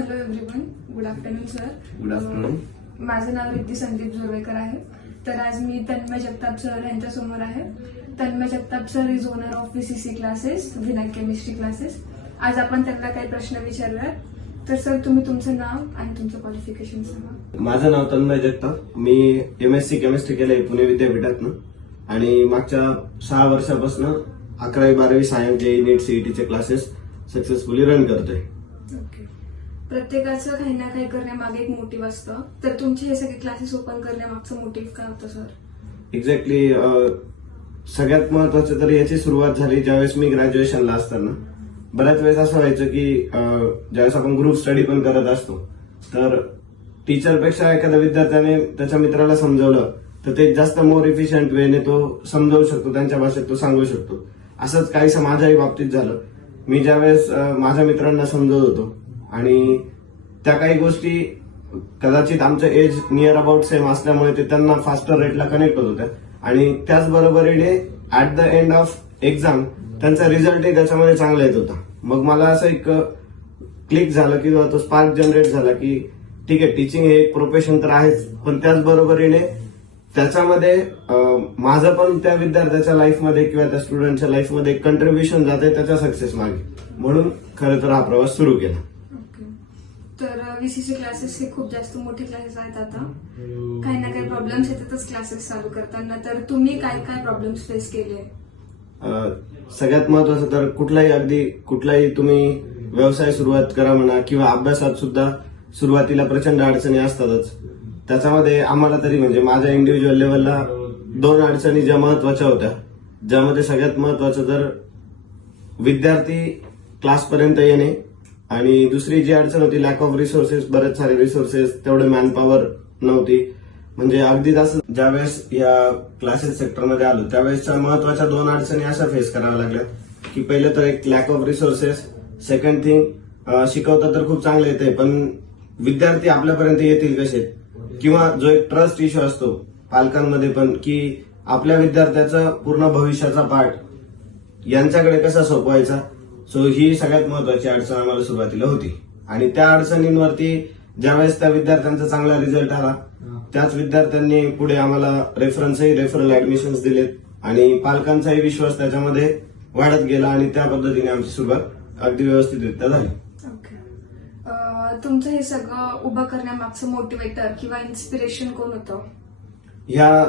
Hello everyone, good afternoon sir. Good afternoon. माझं नाव रिद्धी संदीप जोरवेकर आहे. तर आज मी तन्मय जगताप सर यांच्यासमोर आहे. Tanmay Jagtap sir is owner of VCC classes, Vinayak chemistry classes. आज आपण त्यांना काही प्रश्न विचारूयात. तर सर, तुम्ही तुमचं नाव आणि तुमचं क्वालिफिकेशन सांगा. माझं नाव तन्मय जगताप. मी MSc केमिस्ट्री केलंय पुणे विद्यापीठातनं आणि मागच्या 6 वर्षापासून 11वी 12वी सायन्स नीट CETचे क्लासेस सक्सेसफुली रन करतोय. ओके. प्रत्येकाचं काही ना काही करण्यामागे एक मोटिव्ह असतं. तर तुमचे हे सगळे क्लासेस ओपन करण्यामागचं मोटिव्ह काय होतं सर? एक्झॅक्टली. सगळ्यात महत्वाचं तर याची सुरुवात झाली ज्यावेळेस मी ग्रॅज्युएशनला असताना. बऱ्याच वेळेस असं व्हायचं की ज्यावेळेस आपण ग्रुप स्टडी पण करत असतो तर टीचरपेक्षा एखाद्या विद्यार्थ्याने त्याच्या मित्राला समजवलं तर ते जास्त मोर इफिशियंट वेने तो समजावू शकतो, त्यांच्या भाषेत तो सांगू शकतो. असंच काहीसं माझ्याही बाबतीत झालं. मी ज्यावेळेस माझ्या मित्रांना समजवत होतो आणि त्या काही गोष्टी कदाचित आमचं एज नियर अबाउट सेम असल्यामुळे ते त्यांना फास्टर रेटला कनेक्ट होत होत्या आणि त्याचबरोबरीने at the end of exam त्यांचा रिझल्टही त्याच्यामध्ये चांगला येत होता. मग मला असं एक क्लिक झालं किंवा तो स्पार्क जनरेट झाला की ठीक आहे, टीचिंग हे एक प्रोफेशन तर आहेच, पण त्याचबरोबरीने त्याच्यामध्ये माझं पण त्या विद्यार्थ्याच्या लाईफमध्ये किंवा त्या स्टुडंटच्या लाईफमध्ये एक कंट्रीब्युशन जाते त्याच्या सक्सेस मागे. म्हणून खरं तर हा प्रवास सुरू केला. ओके. तर VCC क्लासेस हे खूप जास्त मोठे क्लासेस आहेत. आता काही ना काही प्रॉब्लेम्स येतातच क्लासेस चालू करताना. तर तुम्ही काय काय प्रॉब्लेम्स फेस केले? सगळ्यात महत्वाचं तर कुठलाही तुम्ही व्यवसाय सुरुवात करा म्हणा किंवा अभ्यासात सुद्धा सुरुवातीला प्रचंड अडचणी असतातच. त्याच्यामध्ये आम्हाला तरी म्हणजे माझ्या इंडिव्हिज्युअल लेवलला 2 अडचणी ज्या महत्वाच्या होत्या, ज्यामध्ये सगळ्यात महत्वाचं तर विद्यार्थी क्लासपर्यंत येणे आणि दुसरी जी अडचण होती लॅक ऑफ रिसोर्सेस. बरेच सारे रिसोर्सेस, तेवढे मॅनपॉवर नव्हती. म्हणजे अगदी जास्त ज्यावेळेस या क्लासेस सेक्टरमध्ये आलो त्यावेळेसच्या महत्वाच्या 2 अडचणी अशा फेस कराव्या लागल्या की पहिलं तर एक lack of resources. Second thing, शिकवता तर खूप चांगलं येते पण विद्यार्थी आपल्यापर्यंत येतील कसे, किंवा जो एक ट्रस्ट इश्यू असतो पालकांमध्ये पण की आपल्या विद्यार्थ्याचा पूर्ण भविष्याचा पाठ यांच्याकडे कसा सोपवायचा. सो ही सगळ्यात महत्वाची अडचण आम्हाला सुरुवातीला होती. आणि त्या अडचणींवरती ज्यावेळेस त्या विद्यार्थ्यांचा चांगला रिझल्ट आला त्याच विद्यार्थ्यांनी पुढे आम्हाला रेफरल ऍडमिशन्स दिलेत आणि पालकांचाही विश्वास त्याच्यामध्ये वाढत गेला आणि त्या पद्धतीने आमची सुरुवात अगदी व्यवस्थितरित्या झाली. ओके. तुमचं हे सगळं उभं करण्यामागचं मोटिवेटर किंवा इन्स्पिरेशन कोण होतं? ह्या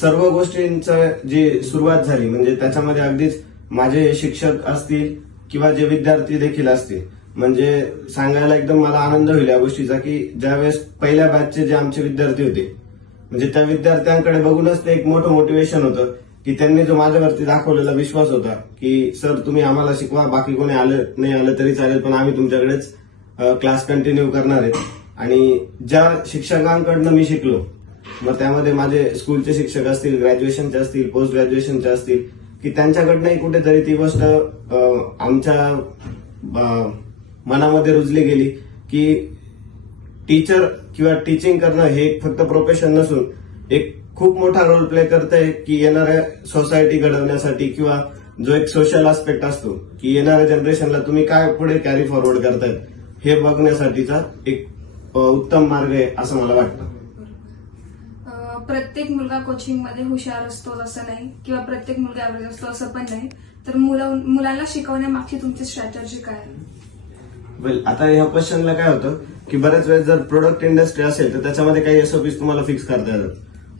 सर्व गोष्टींचं जी सुरुवात झाली म्हणजे त्याच्यामध्ये अगदीच माझे शिक्षक असतील किंवा जे विद्यार्थी देखील असतील. म्हणजे सांगायला एकदम मला आनंद होईल या गोष्टीचा की ज्यावेळेस पहिल्या बॅचचे जे आमचे विद्यार्थी होते म्हणजे त्या विद्यार्थ्यांकडे बघूनच ते एक मोठं मोटिवेशन होतं की त्यांनी जो माझ्यावरती दाखवलेला विश्वास होता की सर तुम्ही आम्हाला शिकवा, बाकी कोणी आलं नाही आलं तरी चालेल पण आम्ही तुमच्याकडेच क्लास कंटिन्यू करणार आहेत. आणि ज्या शिक्षकांकडनं मी शिकलो मग त्यामध्ये माझे स्कूलचे शिक्षक असतील, ग्रॅज्युएशनचे असतील, पोस्ट ग्रॅज्युएशनचे असतील, की त्यांच्याकडनंही कुठेतरी ती गोष्ट आमच्या मनामध्ये रुजली गेली की टीचर किंवा टीचिंग करणं हे फक्त प्रोफेशन नसून एक खूप मोठा रोल प्ले करतंय की येणाऱ्या सोसायटी घडवण्यासाठी किंवा जो एक सोशल आस्पेक्ट असतो की येणाऱ्या जनरेशनला तुम्ही काय पुढे कॅरी फॉरवर्ड करतायत हे बघण्यासाठीचा एक उत्तम मार्ग आहे असं मला वाटतं. प्रत्येक मुलगा कोचिंग मध्ये हुशार असतो असं नाही किंवा प्रत्येक मुलगा ऍव्हरेज असतो असं पण नाही. तर मुलाला शिकवण्यामागची तुमची स्ट्रॅटेजी काय आहे? वेल, आता ह्या क्वेश्चनला काय होतं की बऱ्याच वेळेस जर प्रोडक्ट इंडस्ट्री असेल तर त्याच्यामध्ये काही SOPs तुम्हाला फिक्स करता येतात.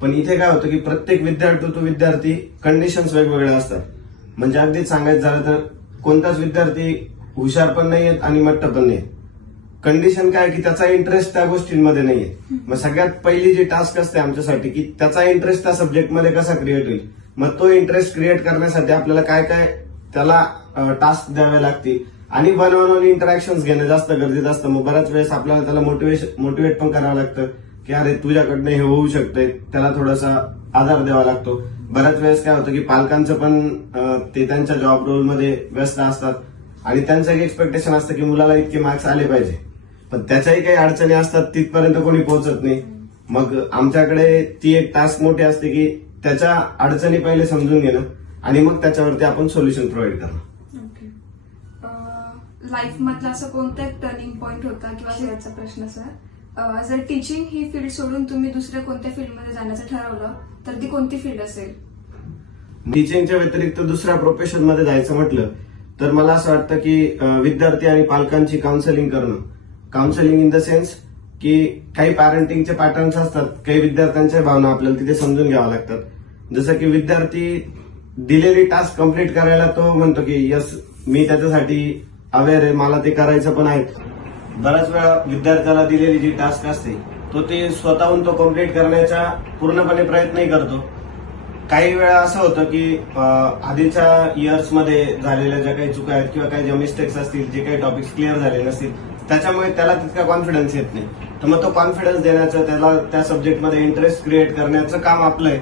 पण इथे काय होतं की प्रत्येक विद्यार्थी कंडिशन्स वेगवेगळ्या असतात. म्हणजे अगदीच सांगायचं झालं तर कोणताच विद्यार्थी हुशार पण नाहीयेत आणि मट्ट पण नाही. कंडिशन काय की त्याचा इंटरेस्ट त्या गोष्टींमध्ये नाहीये. मग सगळ्यात पहिली जी टास्क असते आमच्यासाठी की त्याचा इंटरेस्ट त्या सब्जेक्टमध्ये कसा क्रिएट होईल. मग तो इंटरेस्ट क्रिएट करण्यासाठी आपल्याला काय काय त्याला टास्क द्यावे लागतील आणि वन ऑन वन इंटरॅक्शन घेणं जास्त गरजेचं असतं. मग बऱ्याच वेळेस आपल्याला त्याला मोटिवेट पण करावं लागतं की अरे तुझ्याकडनं हे होऊ शकतंय, त्याला थोडासा आधार द्यावा लागतो. बऱ्याच वेळेस काय होतं की पालकांचं पण ते त्यांच्या जॉब रोलमध्ये व्यस्त असतात आणि त्यांचं एक एक्सपेक्टेशन असतं की मुलाला इतके मार्क्स आले पाहिजे, पण त्याच्याही काही अडचणी असतात, तिथपर्यंत कोणी पोहोचत नाही. मग आमच्याकडे ती एक टास्क मोठी असते की त्याच्या अडचणी पहिले समजून घेणं आणि मग त्याच्यावरती आपण सोल्युशन प्रोव्हाइड करणं. लाईफ मधला असं कोणता एक टर्निंग पॉइंट होता किंवा शेवटचा प्रश्न सर, जर टीचिंग ही फील्ड सोडून तुम्ही दुसऱ्या कोणत्या फील्डमध्ये जाण्याचं ठरवलं तर ती कोणती फील्ड असेल? टीचिंगच्या व्यतिरिक्त दुसऱ्या प्रोफेशन मध्ये जायचं म्हटलं तर मला असं वाटतं की विद्यार्थी आणि पालकांची काउन्सिलिंग करणं. काउन्सिलिंग इन द सेन्स की काही पॅरेंटिंगचे पॅटर्न्स असतात, काही विद्यार्थ्यांच्या भावना आपल्याला तिथे समजून घ्याव्या लागतात. जसं की विद्यार्थी दिलेली टास्क कम्प्लीट करायला तो म्हणतो की यस मी त्याच्यासाठी अवेअर आहे, मला ते करायचं पण आहे. बऱ्याच वेळा विद्यार्थ्याला दिलेली जी टास्क असते तो ते स्वतःहून तो कम्प्लीट करण्याचा पूर्णपणे प्रयत्नही करतो. काही वेळा असं होतं की आधीच्या इयर्समध्ये झालेल्या ज्या काही चुका आहेत किंवा काही ज्या मिस्टेक्स असतील, जे काही टॉपिक्स क्लिअर झाले नसतील, त्याच्यामुळे त्याला तितका कॉन्फिडन्स येत नाही. तर मग तो कॉन्फिडन्स देण्याचं, त्याला त्या सब्जेक्टमध्ये इंटरेस्ट क्रिएट करण्याचं काम आपलं आहे.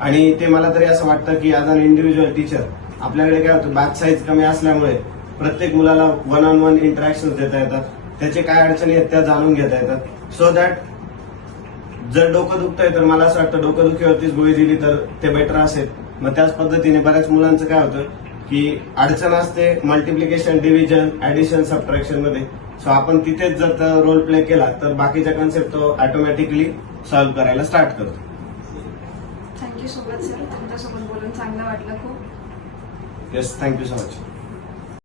आणि ते मला तरी असं वाटतं की ॲज अन इंडिव्हिज्युअल टीचर आपल्याकडे काय होतं, बॅच साईज कमी असल्यामुळे प्रत्येक मुलाला वन ऑन वन इंटरॅक्शन देता येतात, त्याचे काय अडचणी आहेत त्या जाणून घेता येतात. सो दॅट जर डोकं दुखतंय तर मला असं वाटतं डोकंदुखीवरतीच गोळी दिली तर ते बेटर असेल. मग त्याच पद्धतीने बऱ्याच मुलांचं काय होतं की अडचण असते मल्टिप्लिकेशन, डिव्हिजन, ऍडिशन, सबट्रॅक्शन मध्ये. सो आपण तिथेच जर रोल प्ले केला तर बाकीच्या कन्सेप्ट तो ऑटोमॅटिकली सॉल्व्ह करायला स्टार्ट करतो. थँक्यू सो मच सर, तुमच्यासोबत बोलून चांगलं वाटलं खूप. Yes, thank you so much.